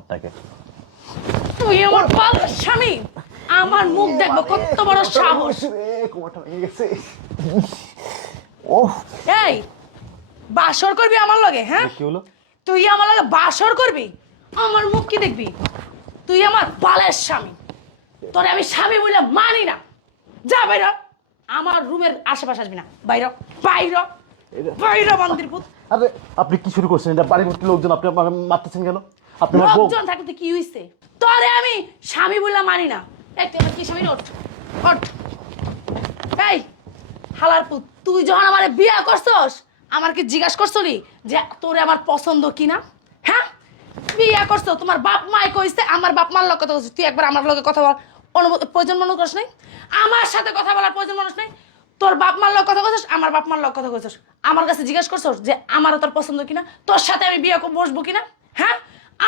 আপনাকে। তুই আমার বাবার স্বামী। আমার মুখ দেখব কত বড় সাহস। ভেঙে গেছে এই বাসর করবি আমার লগে হ্যাঁ? কি হলো? তুই আমার লগে বাসর করবি? আমার মুখ কি দেখবি? তুই আমার বালের স্বামী। তোরে আমি স্বামী বলে মানি না। যা বাইর আমার রুমের আশেপাশে আসবি না। বাইর বাইর বাইর মন্দির পুত। আরে আপনি কি শুরু করছেন? এটা বাড়ির লোকজন আপনি আমাকে মারতেছেন কেন? আপনি আমার বউ লোকজন থাকতে কি হইছে? তোরে আমি স্বামী বলে মানি না। এই কি স্বামী? ওঠ ওঠ। এই, হালার পুত, তুই যখন আমার বিয়া করছস, আমার কি জিজ্ঞাসা করছলি যে তোরে আমার পছন্দ কি না হ্যাঁ? বিয়া করছ, তোমার বাপ মাই কইছে, আমার বাপ মার লোক কথা কইছিস তুই একবার আমার লগে কথা বল। অনুভূতি প্রয়োজন মনে করিস নাই? আমার সাথে কথা বলার প্রয়োজন মানুষ নাই? তোর বাপ মার লোক কথা কইছিস আমার বাপ মার লোক কথা কইছিস আমার কাছে জিজ্ঞাসা করছস যে আমার তোর পছন্দ কিনা? তোর সাথে আমি বিয়ে বসবো কিনা? হ্যাঁ?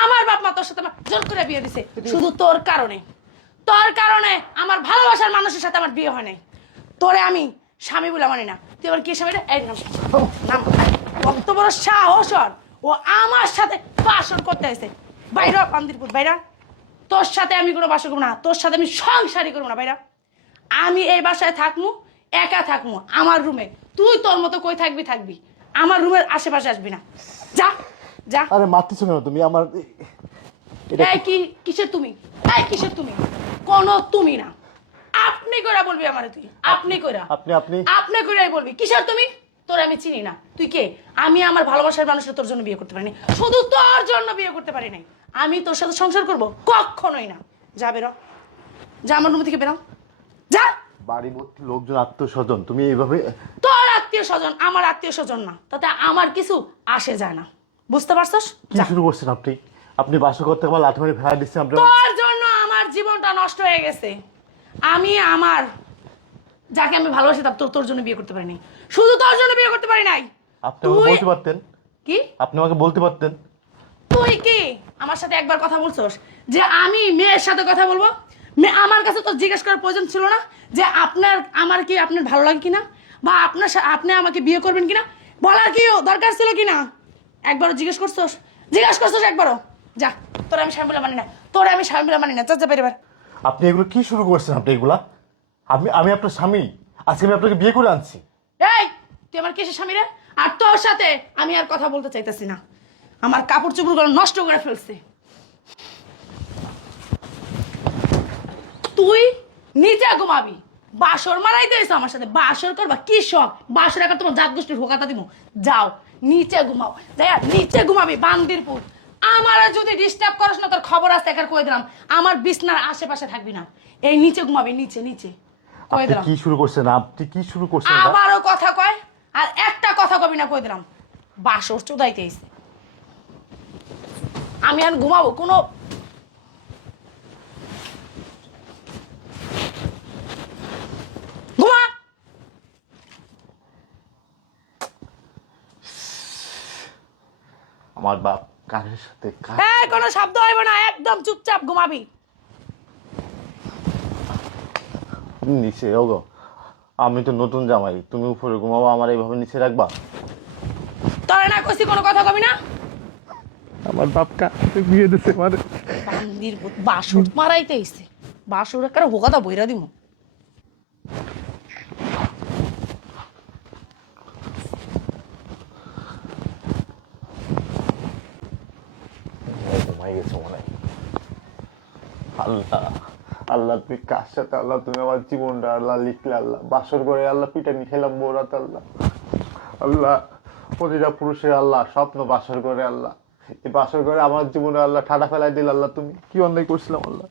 আমার বাপ মা তোর সাথে আমার জোর করে বিয়ে দিছে। শুধু তোর কারণে। তোর কারণে আমার ভালোবাসার মানুষের সাথে আমার বিয়ে হয় নাই। তোরে আমি স্বামী বলে মানি না। তুই আবার কি স্বামী এই নাম নাম। কত বড় সাহস ও আমার সাথে বাসন করতে এসে বাইরা, পান্দিরপুর, বাইরা। তোর সাথে আমি কোনো বাসন করব না। তোর সাথে আমি সংসারই করব না, বাইরা। আমি এই বাসায় থাকব একা থাকব আমার রুমে। তুই তোর মতো কই থাকবি থাকবি। আমার রুমের আশেপাশে আসবি না। যা। যা। আরে মারতেছো কেন তুমি? আমার এই কি কিসের তুমি? এই কিসের তুমি? কোন তুমি না। আপনি কইরা বলবি আমারে তুই। আপনি কইরা। আপনি আপনি। আপনি কইরাই বলবি। কিসের তুমি? তোর আমি চিনি না। তুই কে? আমি আমার ভালোবাসার মানুষের তোর জন্য বিয়ে করতে পারিনি। শুধু তোর জন্য বিয়ে করতে পারি নাই। আমি তোর সাথে সংসার করব? কখনোই না। যা বেরো। যা আমার রুম থেকে বেরো। যা! বাড়ি ভর্তি লোকজন আত্মস্বজন তুমি এইভাবে তোর আত্মীয় স্বজন আমার আত্মীয় স্বজন না। তাতে আমার কিছু আসে যায় না। বুঝতে পারছস? কি শুরু করছেন আপনি? আপনি বাসা করতে আমার লাঠি মারি ফেলা দিচ্ছেন আপনি তোর জন্য আমার জীবনটা নষ্ট হয়ে গেছে। আমি আমার যাকে আমি ভালোবাসি তার তোর জন্য বিয়ে করতে পারিনি। শুধু তোর জন্য বিয়ে করতে পারি নাই। আপনি আমাকে বলতে পারতেন? কি? আপনি আমাকে বলতে পারতেন? তুই কি? আমার সাথে একবার কথা বলছস? যে আমি মেয়ের সাথে কথা বলব? আমার কাছে তো জিজ্ঞেস করার প্রয়োজন ছিল না? যে আপনার আমার কি আপনার ভালো লাগে কিনা? বা আপনার আপনি আমাকে বিয়ে করবেন কিনা? বলার কি দরকার ছিল কিনা? একবারও জিজ্ঞেস করছস? জিজ্ঞেস করছস একবারও? যা তোর আমি স্বামী মানি না তোর আমি স্বামী মানি না যা যা আপনি এগুলো কি শুরু করছেন আপনি এগুলা? আমি আমি আপনার স্বামী আজকে আমি আপনাকে বিয়ে করে আনছি। এই তুই আমার কিসের স্বামী রে? আর তোর সাথে আমি আর কথা বলতে চাইতেছি না। আমার কাপড় চোপড়গুলো নষ্ট করে ফেলছে। তুই নিজে ঘুমাবি। বাসর মারাই দিয়েছ আমার সাথে। বাসর করবা কি শখ? বাসর এখন তোমার জাত গোষ্ঠীর হোকাতা দিব যাও নিচে ঘুমাও। দেয়া নিচে ঘুমাবি বান্দিরপুর। আমারও যদি ডিস্টার্ব করাস না তোর খবর আসতে একার কয়ে দিলাম। আমার বিছনার আশেপাশে থাকবি না। এই নিচে ঘুমাবি নিচে নিচে। কয়ে দিলাম। কি শুরু করছেন? আপনি কি শুরু করছেন? আবারও কথা কয় আর একটা কথা কবি না কই দিলাম। বাসর চুদাইতে আমি আর ঘুমাবো কোনো ঘুমা আমার বাপ কারের সাথে কার হ্যাঁ কোনো শব্দ হইব না একদম চুপচাপ ঘুমাবি। নিচে ওগো আমি তো নতুন জামাই তুমি উপরে ঘুমাবো আমার এইভাবে নিচে রাখবা? তোরা না কইছি কোনো কথা কবি না? আমার বাপ কাকে বিয়ে দিতে বান্দির পুত বাসর মারাইতে এসে বাসর একটা হোকাতা বইরা দিমু ঘুমাই গেছে মনে হয়। আল্লাহ আল্লাহ তুমি কার আল্লাহ তুমি আমার জীবনটা, আল্লাহ লিখলে আল্লাহ, বাসর করে আল্লাহ পিটানি খেলাম বোরাত আল্লাহ। আল্লাহ, প্রতিটা পুরুষের আল্লাহ, স্বপ্ন বাসর করে আল্লাহ। এই বাসর করে আমার জীবনে আল্লাহ ঠাডা ফেলাই দিল আল্লাহ তুমি কি অন্যায় করছিলাম আল্লাহ।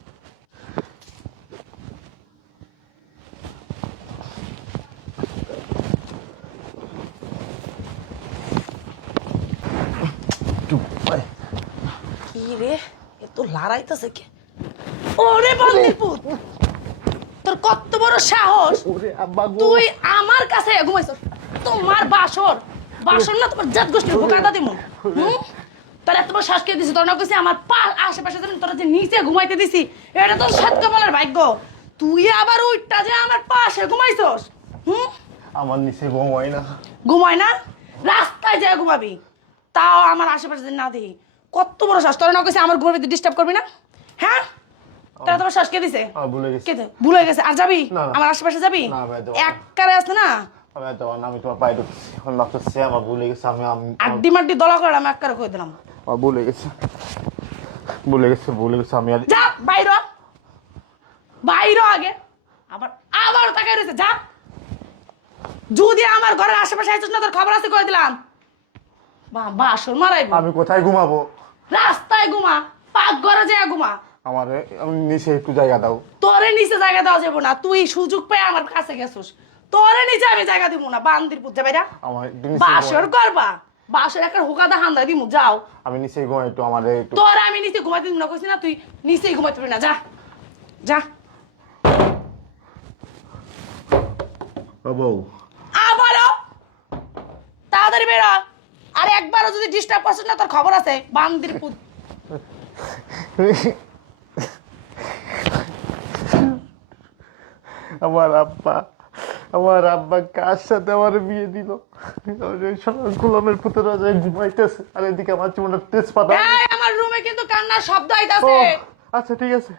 কি রে, এত লড়াইতেছে কে? ওরে বান্দির পুত তোর কত বড় সাহস? ওরে আব্বা গো। তুই আমার কাছে ঘুমাইছ তোমার বাসর। বাসর না তোমার জাত গোষ্ঠীর ভোকাতা দিব হুম? তোর এত বড় শ্বাস দিছি? তোর না কইছি আমার পা আশেপাশে যেন তোরা যে নিচে ঘুমাইতে দিছি এটা তো সাত কপালের ভাগ্য। তুই আবার উইটটা যে আমার পাশে ঘুমাইছস। হুম? আমার নিচে ঘুমাই না। ঘুমায় না? রাস্তায় যায় ঘুমাবি। তাও আমার আশেপাশে না দেখি কত বড় শ্বাস তোরা না কইছে আমার ভিতরে ডিস্টার্ব করবি না? হ্যাঁ? তারা তোমার শ্বাস কে দিছে? ভুলে গেছি? ভুল গেছে। আর যাবি। আমার আশেপাশে যাবি। এক কারে আছে না? আমি তোমার পায়ে ঢুকছি। এখন লাগতেছে আমার ভুলে গেছে আমি আড্ডি মাড্ডি দলা করে আমি এক কারে কই দিলাম? আমার ভুলে গেছে। ভুলে গেছে ভুলে গেছে আমি আর যা বাইর বাইর আগে। আবার আবার তাকাই রয়েছে যা। যদি আমার ঘরের আশেপাশে আইছিস না তোর খবর আছে কই দিলাম? বা বাসন মারাইব। আমি কোথায় ঘুমাবো? রাস্তায় ঘুমা পাক ঘরে যায় ঘুমা। আমার আমি নিচে একটু জায়গা দাও। তোরে নিচে জায়গা দেওয়া যাব না তুই সুযোগ পেয়ে আমার কাছে গেছিস। তোরে নিচে আমি জায়গা দিব না বান্দির পুজো বাইরা আমার বাসর ঘুমাই। করবা বাসর একটা হুকাদা হান্দা দিমু যাও। আমি নিচে ঘুমাই একটু আমার একটু তোর আমি নিচে ঘুমাইতে দিব না কইছি না তুই নিচেই ঘুমাইতে পারবি না যা। যা। ও বউ। আবারও তাড়াতাড়ি বেরা। আর একবারও যদি ডিস্টার্ব করছিস না তোর খবর আছে বান্দির পুত আমার আব্বা আমার আব্বা কার সাথে আমার বিয়ে দিল? গোলামের পুতরা যায় ঘুমাইতেছে। আর এদিকে আমার জীবনটা তেজপাতা আমার রুমে কিন্তু কান্নার শব্দ আইতাছে। আচ্ছা ঠিক আছে।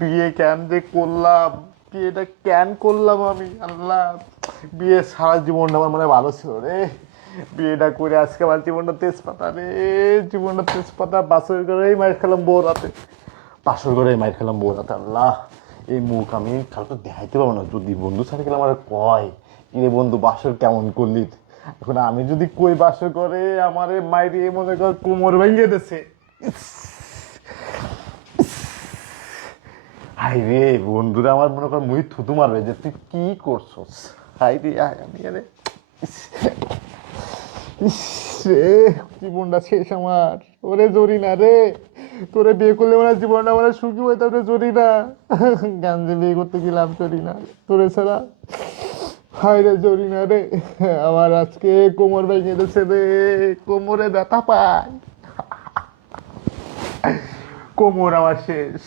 বিয়ে কেন যে করলাম? বিয়েটা কেন করলাম আমি? আল্লাহ বিয়ে সারা জীবনটা আমার মনে ভালো ছিল রে। বিয়েটা করে আজকে আমার জীবনটা তেজপাতা রে, জীবনটা তেজপাতা, বাসর করেই মার খেলাম বউ রাতে বাসর করেই মার খেলাম বউ রাতে আল্লাহ, এই মুখ আমি কালকে দেখাইতে পারব না। যদি বন্ধু সাথে গেলে আমার কয় কিরে বন্ধু, বাসর কেমন করলি? এখন আমি যদি কই বাসর করে আমারে মাইরে মনে কর কোমর ভেঙে দিছে। হাই রে, বন্ধুরা আমার মনে কর মুই থুতু মারবে যে তুই কি করছস? হাই রে আমি আরে জীবনটা শেষ আমার। ওরে জরি না রে, তোরে বিয়ে করলে মানে জীবনটা মানে সুখী হইতাম রে জরি না গাঞ্জে বিয়ে করতে গেলাম জরি না তোরে ছাড়া। হাই রে জরি না রে, আমার আজকে কোমর ভেঙে দিচ্ছে রে, কোমরে ব্যথা পায়। কোমর আমার শেষ।